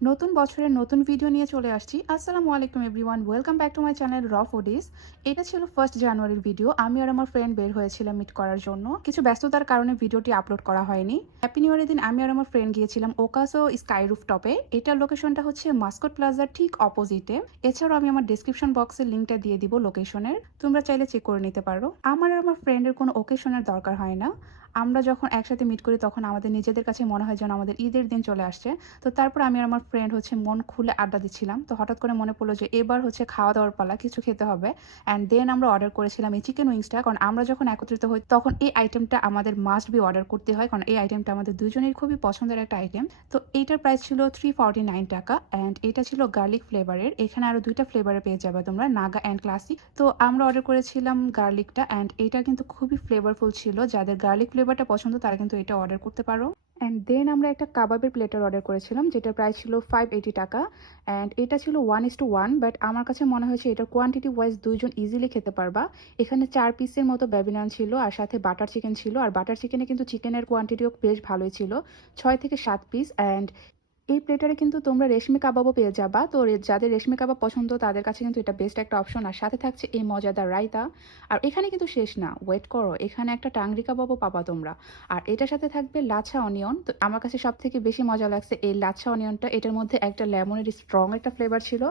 নতুন বছরের নতুন ভিডিও নিয়ে চলে আসছি। আসসালামু আলাইকুম everyone, welcome back to my channel র ফুডিজ। এটা ছিল 1 জানুয়ারির ভিডিও। আমি আর আমার ফ্রেন্ড বের হয়েছিলাম মিট করার জন্য। কিছু ব্যস্ততার কারণে ভিডিওটি আপলোড করা হয়নি। হ্যাপি নিউ ইয়ারের দিন আমি আর আমার ফ্রেন্ড গিয়েছিলাম ওকাসো স্কাই রুফটপে। এটার লোকেশনটা হচ্ছে মাস্কট প্লাজার ঠিক অপোজিটে। এছাড়াও আমি আমার ডেসক্রিপশন বক্সের লিঙ্কটা দিয়ে দিব লোকেশনের, তোমরা চাইলে চেক করে নিতে পারো। আমার আর আমার ফ্রেন্ডের কোনো ওকেশনের দরকার হয় না। আমরা যখন একসাথে মিট করি তখন আমাদের নিজেদের কাছে মনে হয় যেন আমাদের ঈদের দিন চলে আসছে। তো তারপর আমি আর আমার ফ্রেন্ড হচ্ছে মন খুলে আড্ডা দিচ্ছিলাম। তো হঠাৎ করে মনে পড়লো যে এবার হচ্ছে খাওয়া দাওয়ার পালা, কিছু খেতে হবে। অ্যান্ড দেন আমরা অর্ডার করেছিলাম এই চিকেন উইংসটা, কারণ আমরা যখন একত্রিত হই তখন এই আইটেমটা আমাদের মাস্ট বি অর্ডার করতে হয়, কারণ এই আইটেমটা আমাদের দুজনের খুবই পছন্দের একটা আইটেম। তো এইটার প্রাইস ছিল 349 টাকা অ্যান্ড এটা ছিল গার্লিক ফ্লেভারের। এখানে আরও দুইটা ফ্লেভারে পেয়ে যাবে তোমরা, নাগা অ্যান্ড ক্লাসিক। তো আমরা অর্ডার করেছিলাম গার্লিকটা অ্যান্ড এটা কিন্তু খুবই ফ্লেভারফুল ছিল। যাদের গার্লিক ফ্লেভারটা পছন্দ তারা কিন্তু এটা অর্ডার করতে পারো। অ্যান্ড দেন আমরা একটা কাবাবের প্লেটার অর্ডার করেছিলাম, যেটার প্রাইস ছিল 580 টাকা অ্যান্ড এটা ছিল 1:1। বাট আমার কাছে মনে হয়েছে এটা কোয়ান্টিটি ওয়াইজ দুইজন ইজিলি খেতে পারবা। এখানে 4 পিসের মতো বেবিনান ছিল আর সাথে বাটার চিকেন ছিল। আর বাটার চিকেনে কিন্তু চিকেনের কোয়ান্টিটিও বেশ ভালোই ছিল, 6 থেকে 7 পিস। অ্যান্ড এই প্লেটারে কিন্তু তোমরা রেশমি কাবাবও পেয়ে যাবা। তো যাদের রেশমি কাবাব পছন্দ তাদের কাছে কিন্তু এটা বেস্ট একটা অপশন। আর সাথে থাকছে এই মজাদার রায়তা। আর এখানে কিন্তু শেষ না, ওয়েট করো, এখানে একটা টাংরি কাবাবও পাবা তোমরা। আর এটার সাথে থাকবে লাচ্ছা অনিয়ন। তো আমার কাছে সব থেকে বেশি মজা লাগছে এই লাচ্ছা অনিয়নটা। এটার মধ্যে একটা লেমনের স্ট্রং একটা ফ্লেভার ছিল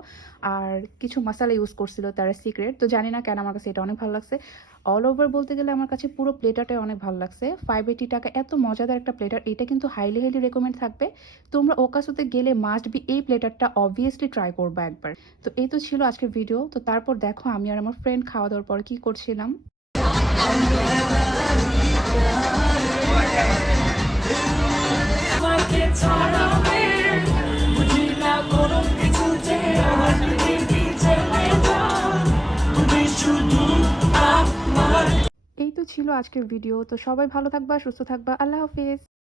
আর কিছু মশলা ইউজ করছিল, তারা সিক্রেট। তো জানি না কেন আমার কাছে এটা অনেক ভালো লাগছে। অল ওভার বলতে গেলে আমার কাছে পুরো প্লেটারটাই অনেক ভালো লাগছে। 580 টাকা এত মজাদার একটা প্লেটার, এটা কিন্তু হাইলি হাইলি রেকমেন্ড থাকবে। তোমরা ওকাসোতে গেলে মাস্ট বি এই প্লেটারটা অবভিয়াসলি ট্রাই করবা একবার। তো এই তো ছিল আজকের ভিডিও। তো তারপর দেখো আমি আর আমার ফ্রেন্ড খাওয়া দাওয়ার পর কি করছিলাম। এই তো ছিল আজকের ভিডিও। তো সবাই ভালো থাকবা, সুস্থ থাকবা, আল্লাহ হাফেজ।